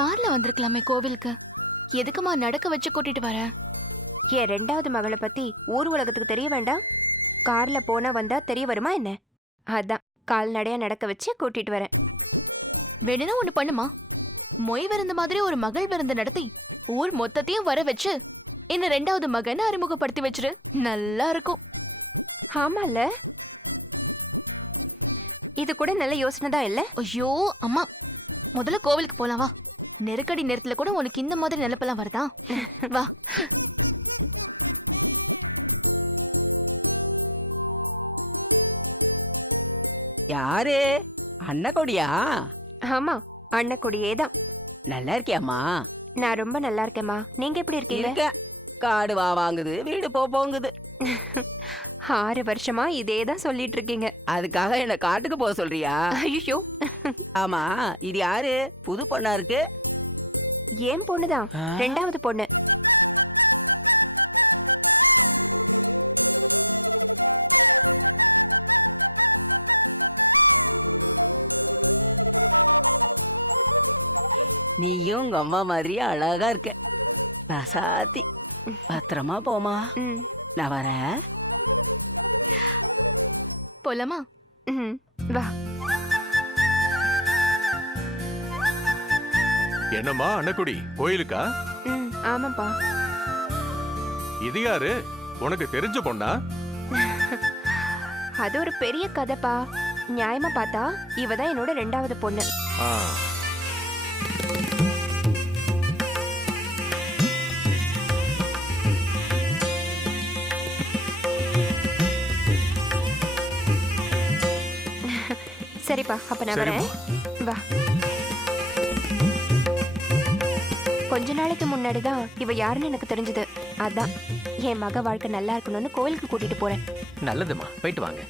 கார்ல வந்திருக்கலாமே கோவிலுக்கு. எதுக்குமா நடக்க வச்சு கூட்டிட்டு வர? என் ரெண்டாவது மகளை பத்தி ஊர் உலகத்துக்கு தெரிய வேண்டாம். கார்ல போனா வந்தா தெரிய வருமா என்ன? அதான் கால்நடையா நடக்க வச்சு கூட்டிட்டு வரேன். வேணும்னா ஒண்ணு பண்ணுமா, மொய் விருந்து மாதிரி ஒரு மகள் விருந்து நடத்தி ஊர் மொத்தத்தையும் வர வச்சு என்ன ரெண்டாவது மகனை அறிமுகப்படுத்தி வச்சிரு. நல்லா இருக்கும். ஆமால, இது கூட நல்ல யோசனை தான் இல்ல? ஐயோ அம்மா, முதல்ல கோவிலுக்கு போலாம் வா. நெருக்கடி நேரத்துல கூட உனக்கு இந்த மாதிரி நிலப்பெல்லாம் வருதா? வா. யாரு? அண்ணக்கொடியா? ஆமா, அண்ணக்குடியே தான். நல்லா இருக்கியாம்மா? நான் ரொம்ப நல்லா இருக்கேம்மா. நீங்க எப்படி இருக்கீங்க? இருக்க. காடு வா வாங்குது, வீடு போங்குது. 6 வருஷமா இதே தான் சொல்லிட்டு இருக்கீங்க. அதுக்காக என்ன காட்டுக்கு போக சொல்றியா? ஐயோ, ஆமா, இது யாரு? புது பொண்ணா இருக்கு. ஏன் பொண்ணுதான், ரெண்டாவது பொண்ணு. நீயும் உங்க அம்மா மாதிரியே அழகா இருக்க. ரசாத்தி. பத்திரமா போமா. நான் வரேன். போலாமா? வா. என்னம்மா அண்ணக்குடி, கோயிலுக்கா? ஆமாப்பா. இது யாரு? உனக்கு தெரிஞ்ச பொண்ணா? அது ஒரு பெரிய கதைப்பா. நியாயமா பார்த்தா இவதான் என்னோட ரெண்டாவது பொண்ணு. சரிப்பா, அப்ப நான் வரேன். வா. கொஞ்ச நாளைக்கு முன்னாடிதான் இவ யாருன்னு எனக்கு தெரிஞ்சது. அதான் என் மக வாழ்க்கை நல்லா இருக்கணும்னு கோயிலுக்கு கூட்டிட்டு போறேன். நல்லதுமா, போயிட்டு வாங்க.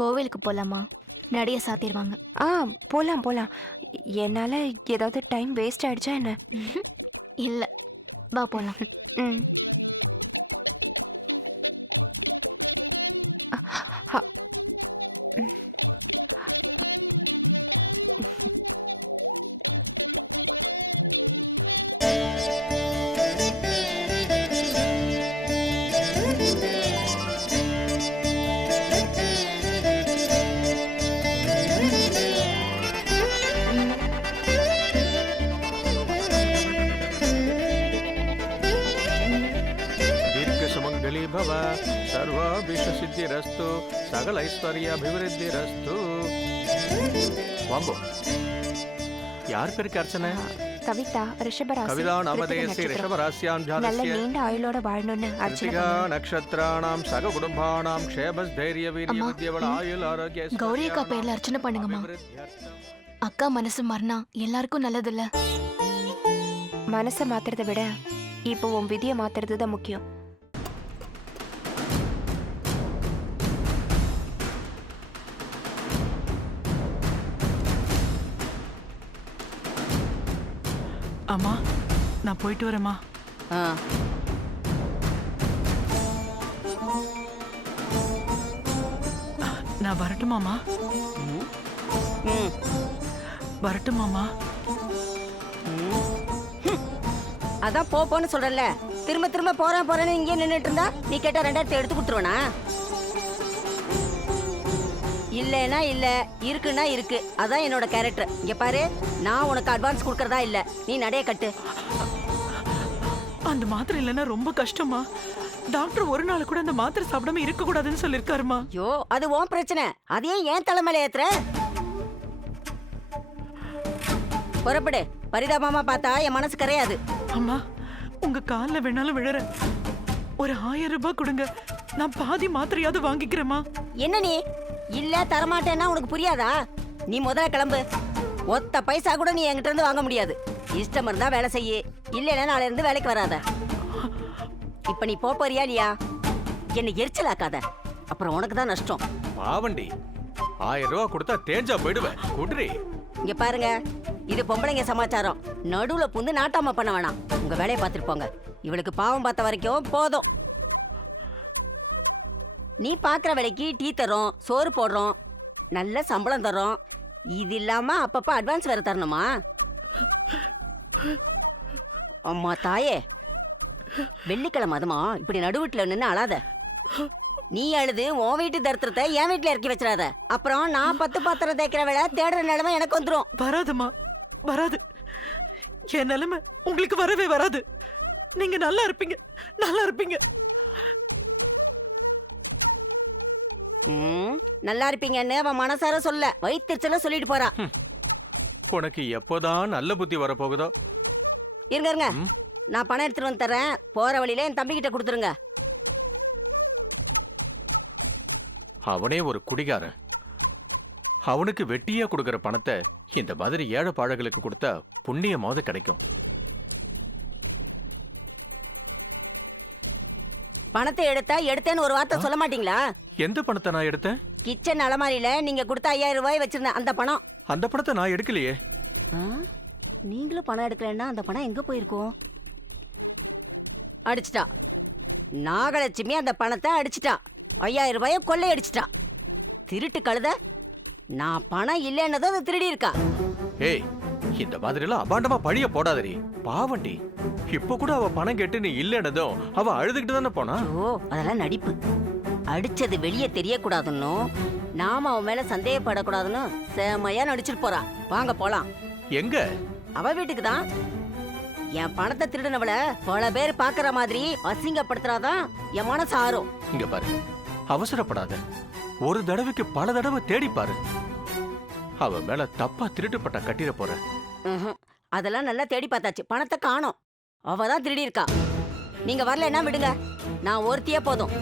கோவிலுக்கு போலாமா? நடைய சாத்திடுவாங்க. போலாம் போலாம். என்னால ஏதாவது டைம் வேஸ்ட் ஆயிடுச்சா என்ன? இல்ல, வா போலாம். भव सर्वाभिष्टसिद्धिरस्तु सकल ऐश्वर्याभिवृद्धिरस्तु. வாம்போ. யார் பேருக்கு அர்ச்சனை? கவிதா, ரிஷபராசி. கவிதா நாமதேயஸ்ய ரிஷபராஸ்யாம் ஜாதஸ்ய. நல்ல நீண்ட ஆயுளோட வாழணும்னு அர்ச்சனை கிருத்திகா நக்ஷத்ராணாம் சக குடும்பானாம் க்ஷேமஸ் தைரிய வீரிய வித்யவள ஆயுள் ஆரோக்கிய. கௌரி அக்கா பேர்ல அர்ச்சனை பண்ணுங்கம்மா. அக்கா மனசு மாறினா எல்லாருக்கும் நல்லது இல்ல. மனசை மாத்துறதை விட இப்போ உன் விதியை மாத்துறது தான் முக்கியம். அம்மா, நான் போயிட்டு வரேம்மா. நான் வரட்டுமாமா? வரட்டுமாமா? அதான் போன்னு சொல்றல. திரும்ப திரும்ப போறேன்னு இங்கே நின்னுட்டு இருந்தா நீ கேட்டா 2000 எடுத்து கொடுத்துருவனா? இல்லைன்னா இல்ல, இருக்குன்னா இருக்கு. அதான் என்னோட கேரக்டர். இங்க பாரு, நான் உனக்கு அட்வான்ஸ் கொடுக்கறதா இல்ல. நீ நடைய கட்டு. அந்த மாத்திரை இல்லைன்னா ரொம்ப கஷ்டமா. டாக்டர் ஒரு நாள் கூட அந்த மாத்திரை சாப்பிடாம இருக்க கூடாதுன்னு சொல்லிருக்காருமா. ஐயோ, அது உன் பிரச்சனை. அதே ஏன் தலைமையில ஏத்துற? புறப்படு. பரிதாபமா பார்த்தா என் மனசு கரையாது. அம்மா, உங்க கால்ல வேணாலும் விழறேன். ஒரு 1000 ரூபாய் கொடுங்க, நான் பாதி மாத்திரையாவது வாங்கிக்கிறேம்மா. என்ன நீ இல்ல தரமாட்டேன்னா உனக்கு புரியாதா? நீ முதல்ல கிளம்பு. ஒத்த பைசா கூட நீ என்கிட்ட இருந்து வாங்க முடியாது. இஷ்டம் இருந்தா வேலை செய்யு, இல்லைன்னா நாளை இருந்து வேலைக்கு வராத. இப்ப நீ போறியா இல்லையா? என்னை எரிச்சலாக்காத, அப்புறம் உனக்கு தான் நஷ்டம். பாவண்டி, 1000 ரூபாய் கொடுத்தா தேஞ்சா போயிடுவேன். குடுறி. இங்க பாருங்க, இது பொம்பளைங்க சமாச்சாரம். நடுவுல புந்து நாட்டாம பண்ண வேணாம். உங்க வேலையை பார்த்துட்டு போங்க. இவளுக்கு பாவம் பார்த்த வரைக்கும் போதும். நீ பார்க்குற வேலைக்கு டீ தரோம், சோறு போடுறோம், நல்ல சம்பளம் தரோம். இது இல்லாம அப்பப்போ அட்வான்ஸ் வேற தரணுமா? அம்மா தாயே, வெள்ளிக்கிழமை அதுமா இப்படி நடுவீட்டில் நின்று அழாத. நீ அழுது உன் வீட்டு தரித்திரத்தை என் வீட்டில் இறக்கி வச்சிடாத. அப்புறம் நான் 10 பாத்திரம் தேய்க்கிற வேலை தேடுற நிலைமை எனக்கு வந்துடும். வராதுமா, வராது. என் நிலைமை உங்களுக்கு வரவே வராது. நீங்க நல்லா இருப்பீங்க, நல்லா இருப்பீங்க. நல்லா இருப்பீங்கன்னு அவன் மனசார சொல்ல, வயிற்றுச்சல சொல்லிட்டு போறா. உனக்கு எப்போதான் நல்ல புத்தி வரப்போகுதோ. இருங்க நான் பணம் எடுத்துட்டு வந்து தரேன். போற வழியில என் தம்பி கிட்ட கொடுத்துருங்க. அவனே ஒரு குடிகாரன். அவனுக்கு வெட்டியா கொடுக்கற பணத்தை இந்த மாதிரி ஏழை பாழகளுக்கு கொடுத்தா புண்ணியமாவது கிடைக்கும். பணத்தை எடுத்தேன்னு ஒரு வார்த்தை சொல்ல மாட்டீங்களா? எந்த பணத்தை நான் எடுத்தேன்? கிச்சன் அலமாரியில நீங்க கொடுத்த 5000 ரூபாய் வச்சிருந்தேன், அந்த பணம். அந்த பணத்தை நான் எடுக்கலையே. நீங்களும் பணம் எடுக்கலன்னா அந்த பணம் எங்க போயிருக்கும்? அடிச்சிட்டா நாகலட்சுமி, அந்த பணத்தை அடிச்சிட்டா. 5000 ரூபாய கொள்ளையடிச்சிட்டா. திருட்டு கழுத. நான் பணம் இல்லைன்னதும் அதை திருடி இருக்கா. ஏய், இந்த மாதிரிலாம் அபாண்டமா பழிய போடாதடி. பாவண்டி. இப்ப கூட அவ பணம் கேட்டு நீ இல்லைன்னதும் அவ அழுதுகிட்டு தானே போனா. ஓ, அதெல்லாம் நடிப்பு. அடிச்சது வெளியே தெரியக்கூடாதுன்னு, நாம அவன் மேல சந்தேகப்படக்கூடாதுன்னு செமையா நடிச்சிட்டு போறா. வாங்க போலாம். எங்க? அவ வீட்டுக்கு தான். என் பணத்தை திருடினவள பல பேர் பாக்குற மாதிரி அசிங்கப்படுத்துறாதான் என் மனசு ஆறும். இங்க பாரு, அவசரப்படாத. ஒரு தடவைக்கு பல தடவை தேடி பாரு. அவ மேல தப்பா திருட்டுப்பட்ட கட்டிட போற. அதெல்லாம் நல்லா தேடி பார்த்தாச்சு, பணத்தை காணோம். அவதான் திருடி இருக்கா. நீங்க வரலன்னா விடுங்க, நான் ஒருத்தியே போதும்.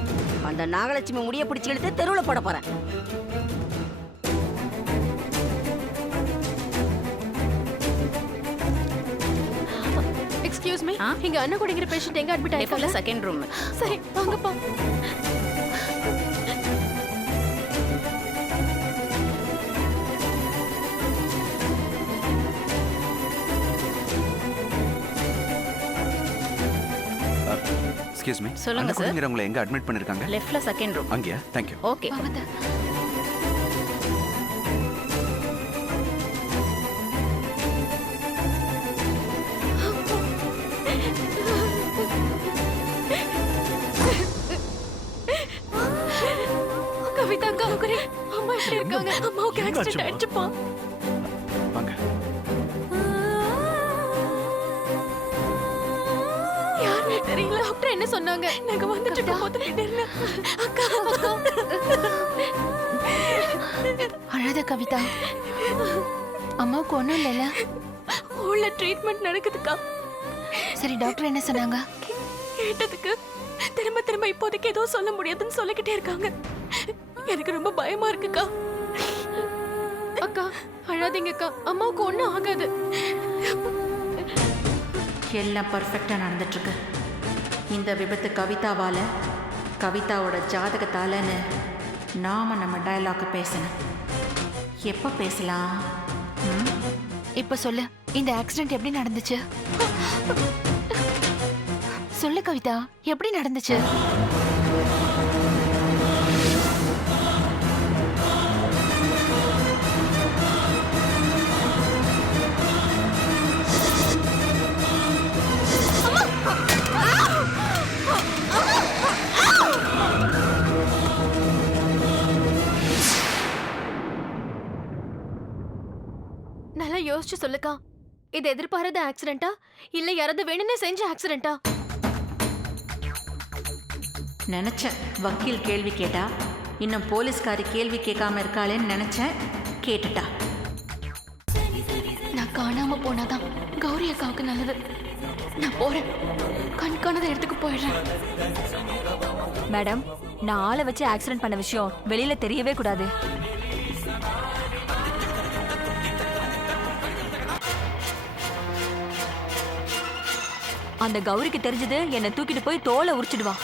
அந்த நாகலட்சுமி முடிய பிடிச்சி இழுத்து தெருவுல போட போறேன். எக்ஸ்கியூஸ் மீ, இங்க அண்ணா குடிங்கிற பேஷண்ட் எங்க அட்மிட் ஆயிருக்காங்க? Second room. சரி வாங்கப்பா. எக்ஸ்கியூஸ் மீ, சொல்லுங்க சார். உங்களை எங்க அட்மிட் பண்ணிருக்காங்க? லெஃப்ட்ல செகண்ட் ரூம். அங்கயா? Thank you. ஓகே. கவிதா காக்குறே, அம்மா எப்படி இருக்காங்க? அம்மாவுக்கு ஆக்சிடென்ட் ஆயிடுச்சுப்பா. வாங்க. யாருமே தெரியல. டாக்டர் என்ன சொன்னாங்க? நாங்க வந்துட்டு இருக்கும்போது திடீர்னு அக்கா அழாத கவிதா, அம்மாவுக்கு ஒன்றும் இல்லைல்ல? உள்ள ட்ரீட்மெண்ட் நடக்குதுக்கா. சரி, டாக்டர் என்ன சொன்னாங்க? கேட்டதுக்கு திரும்ப திரும்ப இப்போதைக்கு ஏதோ சொல்ல முடியாதுன்னு சொல்லிக்கிட்டே இருக்காங்க. எனக்கு ரொம்ப பயமா இருக்குக்கா. அக்கா அழாதீங்கக்கா, அம்மாவுக்கு ஒன்றும் ஆகாது. எல்லாம் பர்ஃபெக்டா நடந்துட்டு இருக்கு. இந்த விபத்து கவிதாவால, கவிதாவோட ஜாதகத்தாலன்னு நாம நம்ம டயலாக் பேசணும். எப்ப பேசலாம்? இப்ப சொல்லு, இந்த ஆக்சிடென்ட் எப்படி நடந்துச்சு? சொல்லு கவிதா, எப்படி நடந்துச்சு? நல்லா யோசிச்சு சொல்லுக்கா. இது எதிர்பாராத ஆக்சிடென்ட்டா இல்ல யாராவது வேணும்னே செஞ்ச ஆக்சிடென்ட்டா? நினைச்சேன் வக்கீல் கேள்வி கேட்டா, இன்னும் போலீஸ்காரி கேள்வி கேட்காம இருக்காளேன்னு நினைச்சேன். கேட்டுட்டா. நான் காணாம போனாதான் கௌரி அக்காவுக்கு நல்லது. நான் போறேன், கண்காணாத இடத்துக்கு போயிடுறேன். மேடம், நான் ஆளை வச்சு ஆக்சிடென்ட் பண்ண விஷயம் வெளியில தெரியவே கூடாது. அந்த கௌரிக்கு தெரிஞ்சது என்னை தூக்கிட்டு போய் தோலை உரிச்சிடுவா.